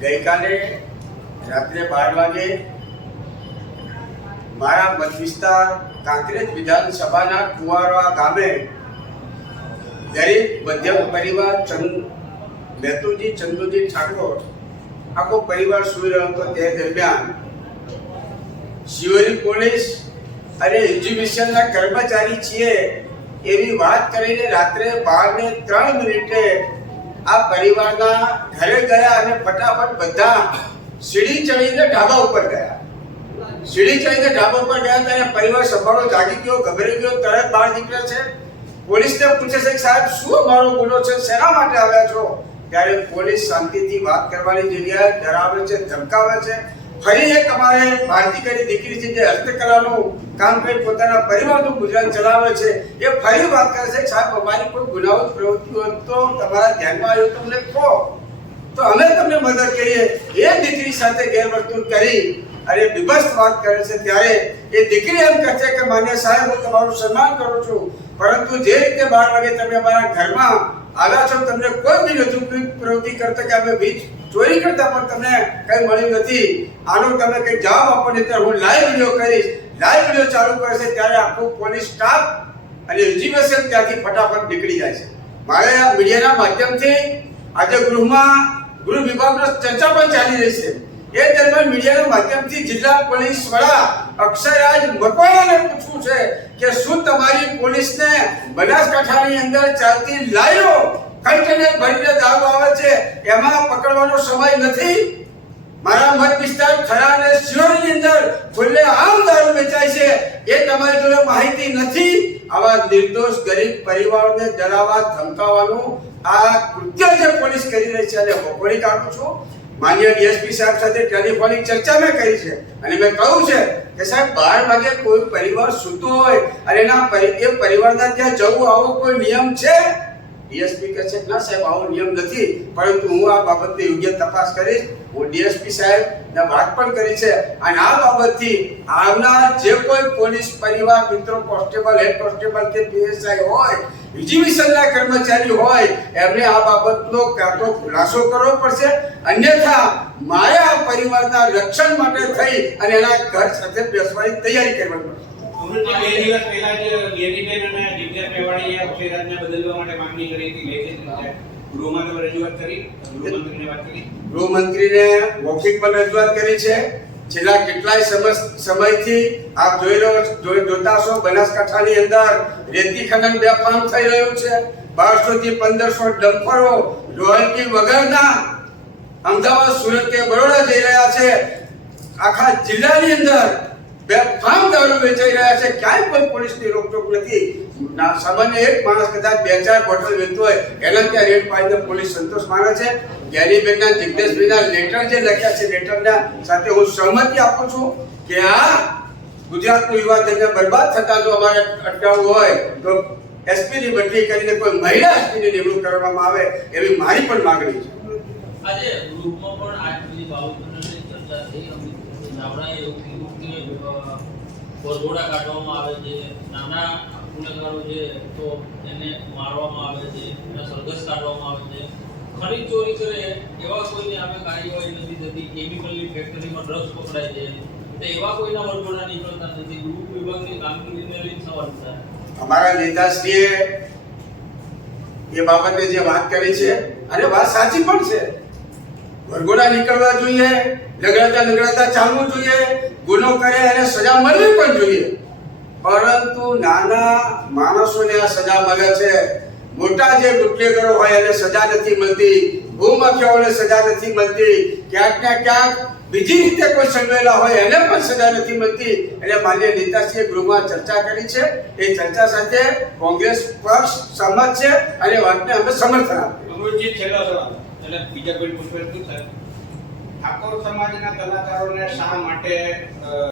ગઈકાલે રાત્રે બાર વાગે મારા મત વિસ્તાર કાંકરેજ વિધાનસભાના કુવારવા ગામે ગરીબ મધ્યમ પરિવાર ચંદ, મેતુજી, ચંદુજી ઠાકોર, આખો પરિવાર સુઈ રહ્યો હતો તે દરમિયાન શિવરી પોલીસ અને એજ્યુકેશનના કર્મચારી છીએ એવી વાત કરીને રાત્રે બાર ને ત્રણ મિનિટે આ પરિવારના ઘરે ગયા અને ફટાફટ બધા સીડી ચડીને ઢાબા ઉપર ગયા. સીડી ચડીને ઢાબા ઉપર ગયા, ત્યારે પરિવાર સંભાળો જાગી ગયો ગભરી ગયો, તરત બહાર નીકળે છે. પોલીસને પૂછે છે કે સાહેબ, શું મારો ગુનો છે? શેના માટે આવ્યા છો? ત્યારે પોલીસ શાંતિથી વાત કરવાની જગ્યાએ ડરાવે છે, ધમકાવે છે. ફરી એક અમારે ભારતીકરી દીકરી છે જે હસ્તકલાનું કામ કરી પોતાના પરિવારનું ગુજરાન ચલાવે છે. એ ફરી વાત કરે છે, સાહેબ, અમારી કોઈ ગુનાહિત પ્રવૃત્તિ તો તમારા ધ્યાનમાં આવ્યું તમને કહો. તો અમે તમને મદદ કરીએ. એ દીકરી સાથે ગેરવર્તણૂક કરી અને વિભસ્ત વાત કરે છે. ત્યારે એ દીકરી એમ કહે છે કે, માન્ય સાહેબ, હું તમારું સન્માન કરું છું. પરંતુ જે રીતે બાર વાગે તમે અમારા ઘરમાં આવ્યા છો, તમને કોઈ બી રજૂ પ્રવૃત્તિ કરતા કે અમે વીજ ચોરી કરતા પણ તમને કઈ મળ્યું નથી. આનો તમે કઈ જવાબ આપો નહીં. ત્યારે હું લાઈવ વીડિયો કરીશ. લાઈવ વીડિયો ચાલુ કરે છે ત્યારે આખું પોલીસ સ્ટાફ અને એજ્યુકેશન ત્યાંથી ફટાફટ નીકળી જાય છે. મારે આ મીડિયાના માધ્યમથી આજે ગૃહમાં ગૃહ વિભાગનો ચર્ચા પણ ચાલી રહી છે. એ દરમિયાન મીડિયાના માધ્યમથી જિલ્લા પોલીસ વડા અક્ષયરાજ મકવાણાને પૂછવું છે કે શું તમારી પોલીસને બનાસકાંઠાની અંદર ચાલતી લાઈનો કન્ટેનર ભરીને દારૂ આવે છે, એમાં પકડવાનો સમય નથી. મારા મત વિસ્તાર ખરા અને શિરોની અંદર ખુલ્લે આમ દારૂ વેચાય છે, એ તમારી જોડે માહિતી નથી. આવા નિર્દોષ ગરીબ પરિવારોને ડરાવવા, ધમકાવવાનું આ કૃત્ય જે પોલીસ કરી રહી છે, અને વખોડી કાઢું છું. માન્ય ડીએસપી સાહેબ સાથે ટેલિફોનિક ચર્ચા મેં કરી છે, અને મેં કહ્યું છે કે સાહેબ, બાર વાગે કોઈ પરિવાર સૂતો હોય, અને એના એ પરિવારના ત્યાં જવું આવો કોઈ નિયમ છે? ડીએસપી કહે છે, ના સાહેબ, આવો નિયમ નથી, પરંતુ હું આ બાબતની યોગ્ય તપાસ કરીશ. હું ડીએસપી સાહેબ, ને વાત પણ કરી છે. અને આ બાબતથી આવનાર જે કોઈ પોલીસ પરિવાર, મિત્રો, કોન્સ્ટેબલ, હેડ કોન્સ્ટેબલ કે પીએસઆઈ હોય એજ્યુકેશનના કર્મચારી હોય, એમને આ બાબતનો કાં તો ખુલાસો કરવો પડશે. અન્યથા મારે આ પરિવારના રક્ષણ માટે થઈ અને એના ઘર સાથે બેસવાની તૈયારી કરવી પડશે. બદલવા માટે માંગણી કરી હતી લેખિત રજૂઆત કરી, ગૃહમંત્રીને વાત કરી. ગૃહમંત્રીને મૌખિક પણ રજૂઆત કરી છે. છેલ્લા કેટલાય સમયથી આપ જોઈ રહ્યો જોતા છો બનાસકાંઠાની અંદર રેતી ખનન બેફામ થઈ રહ્યું છે. બારસો થી પંદરસો ડમ્પરો રોયલ્ટી વગરના અમદાવાદ, સુરત કે બરોડા જઈ રહ્યા છે. આખા જિલ્લાની અંદર બેફામ દારૂ વેચાઈ રહ્યા છે. ક્યાંય કોઈ પોલીસની રોકટોક નથી. સામાન્ય એક માણસ કદાચ બે ચાર બોટલ વેચતો હોય, એના ત્યાં રેડ પાડીને પોલીસ સંતોષ માને છે. ગેરીબેનના જિજ્ઞેશભાઈના લેટર જે લખ્યા છે લેટરના સાથે હું સહમતિ આપું છું કે આ ગુજરાતનું યુવા ધનને બરબાદ થતા જો અમારે અટકાવવું હોય, તો એસપીની બદલી કરીને કોઈ મહિલા એસપીની નિમણૂક કરવામાં આવે એવી મારી પણ માંગણી છે. આજે ગ્રુપમાં પણ એવું કોઈને અમે કાર્યવાહી નથી થતી. અમારા નેતાશ્રીએ એ બાબતે જે વાત કરી છે અને વાત સાચી પણ છે. વરઘોડા નીકળવા જોઈએ, લગડાતા લગડાતા ચાલવું જોઈએ, ગુનો કરે એને સજા મળવી પણ જોઈએ. પરંતુ નાના માણસોને આ સજા મળે છે. મોટા જે બુટલેગરો હોય એને સજા નથી મળતી, ભૂમખ્યાઓને સજા નથી મળતી, ક્યાંક ને ક્યાંક બીજી રીતે કોઈ સંડોયેલા હોય એને પણ સજા નથી મળતી. એટલે માન્ય નેતાશ્રીએ ગૃહમાં ચર્ચા કરી છે. એ ચર્ચા સાથે કોંગ્રેસ પક્ષ સહમત છે અને વાતને અમે સમર્થન સવાલ. એટલે બીજા કોઈ થાય? ઠાકોર સમાજના કલાકારોને શા માટે